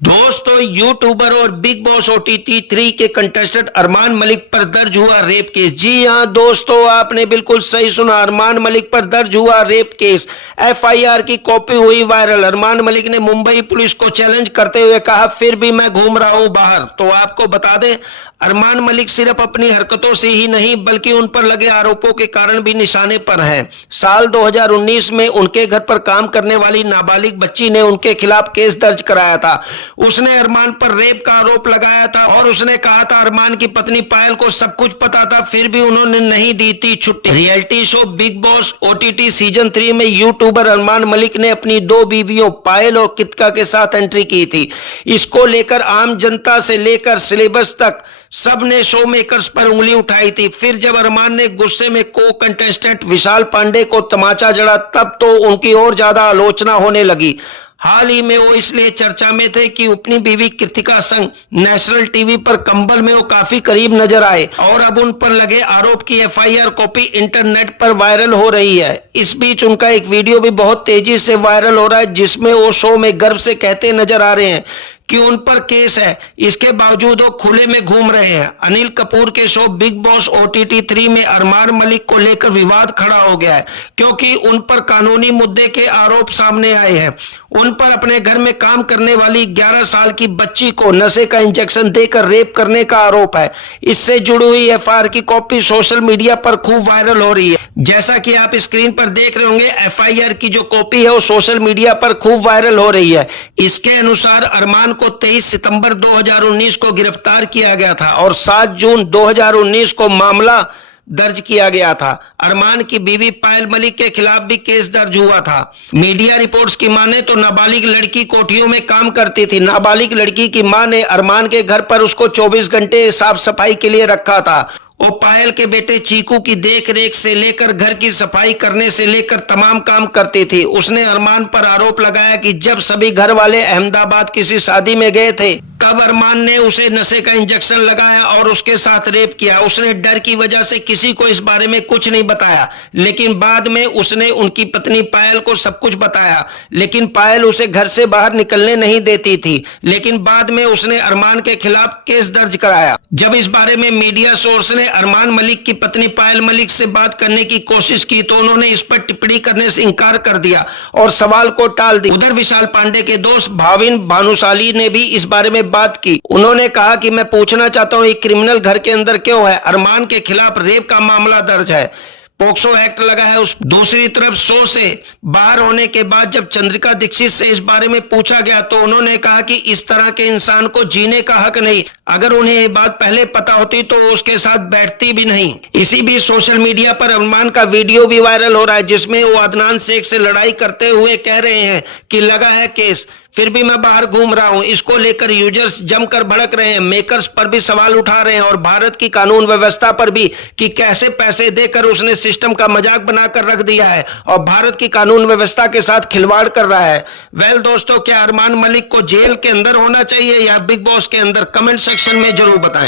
दोस्तों, यूट्यूबर और big boss OTT 3 के कंटेस्टेंट अरमान मलिक पर दर्ज हुआ रेप केस। जी हां दोस्तों, आपने बिल्कुल सही सुना। अरमान मलिक पर दर्ज हुआ रेप केस। एफआईआर की कॉपी हुई वायरल। अरमान मलिक ने मुंबई पुलिस को चैलेंज करते हुए कहा, फिर भी मैं घूम रहा हूं बाहर। तो आपको बता दें, अरमान मलिक सिर्फ अपनी हरकतों से ही नहीं बल्कि उन पर लगे आरोपों के कारण भी निशाने पर हैं। साल 2019 में उनके घर पर काम करने वाली नाबालिग बच्ची ने उनके खिलाफ केस दर्ज कराया था। उसने अरमान पर रेप का आरोप लगाया था और उसने कहा था अरमान की पत्नी पायल को सब कुछ पता था, फिर भी उन्होंने नहीं दी थी छुट्टी। Reality show big boss OTT season 3 में यूट्यूबर अरमान मलिक ने अपनी दो बीवियों पायल और कित्का के साथ एंट्री की थी। इसको लेकर आम जनता से लेकर सिलेबस तक सब ने शो मेकर्स पर उंगली उठाई थी। फिर जब अरमान ने गुस्से में को कंटेस्टेंट विशाल पांडे को तमाचा जड़ा, तब तो उनकी और ज्यादा आलोचना होने लगी। हाल ही में वो इसलिए चर्चा में थे कि अपनी बीवी कृतिका संग नेशनल टीवी पर कंबल में वो काफी करीब नजर आए और अब उन पर लगे आरोप की एफआईआर कॉपी इंटरनेट पर वायरल हो रही है। इस बीच उनका एक वीडियो भी बहुत तेजी से वायरल हो रहा है, जिसमें वो शो में गर्व से कहते नजर आ रहे हैं कि उन पर केस है, इसके बावजूद वो खुले में घूम रहे हैं। अनिल कपूर के शो बिग बॉस ओटीटी 3 में अरमान मलिक को लेकर विवाद खड़ा हो गया है, क्योंकि उन पर कानूनी मुद्दे के आरोप सामने आए हैं। उन पर अपने घर में काम करने वाली 11 साल की बच्ची को नशे का इंजेक्शन देकर रेप करने का आरोप है। इससे जुड़ी हुई एफआईआर की कॉपी सोशल मीडिया पर खूब वायरल हो रही है। जैसा कि आप स्क्रीन पर देख रहे होंगे, एफआईआर की जो कॉपी है वो सोशल मीडिया पर खूब वायरल हो रही है। इसके अनुसार अरमान को 23 सितंबर 2019 को गिरफ्तार किया गया था और 7 जून 2019 को मामला दर्ज किया गया था। अरमान की बीवी पायल मलिक के खिलाफ भी केस दर्ज हुआ था। मीडिया रिपोर्ट्स की माने तो नाबालिग लड़की कोठियों में काम करती थी। नाबालिग लड़की की मां ने अरमान के घर पर उसको 24 घंटे साफ सफाई के लिए रखा था। वो पायल के बेटे चीकू की देख रेख से लेकर घर की सफाई करने से लेकर तमाम काम करती थी। उसने अरमान पर आरोप लगाया कि जब सभी घर वाले अहमदाबाद किसी शादी में गए थे, तब अरमान ने उसे नशे का इंजेक्शन लगाया और उसके साथ रेप किया। उसने डर की वजह से किसी को इस बारे में कुछ नहीं बताया, लेकिन बाद में उसने उनकी पत्नी पायल को सब कुछ बताया। लेकिन पायल उसे घर से बाहर निकलने नहीं देती थी। लेकिन बाद में उसने अरमान के खिलाफ केस दर्ज कराया। जब इस बारे में मीडिया सोर्स ने अरमान मलिक की पत्नी पायल मलिक से बात करने की कोशिश की तो उन्होंने इस पर टिप्पणी करने से इनकार कर दिया और सवाल को टाल दिया। उधर विशाल पांडे के दोस्त भाविन भानुशाली ने भी इस बारे में बात की। उन्होंने कहा कि मैं पूछना चाहता हूं, ये क्रिमिनल घर के अंदर क्यों है? अरमान के खिलाफ रेप का मामला दर्ज है, पोक्सो एक्ट लगा है। उस दूसरी तरफ शो से बाहर होने के बाद जब चंद्रिका दीक्षित से इस बारे में पूछा गया तो उन्होंने कहा कि इस तरह के इंसान को जीने का हक नहीं। अगर उन्हें ये बात पहले पता होती तो वो उसके साथ बैठती भी नहीं। इसी बीच सोशल मीडिया पर अरमान का वीडियो भी वायरल हो रहा है, जिसमें वो अदनान शेख से लड़ाई करते हुए कह रहे हैं कि लगा है केस, फिर भी मैं बाहर घूम रहा हूं। इसको लेकर यूजर्स जमकर भड़क रहे हैं, मेकर्स पर भी सवाल उठा रहे हैं और भारत की कानून व्यवस्था पर भी कि कैसे पैसे देकर उसने सिस्टम का मजाक बनाकर रख दिया है और भारत की कानून व्यवस्था के साथ खिलवाड़ कर रहा है। वेल दोस्तों, क्या अरमान मलिक को जेल के अंदर होना चाहिए या बिग बॉस के अंदर? कमेंट सेक्शन में जरूर बताएं।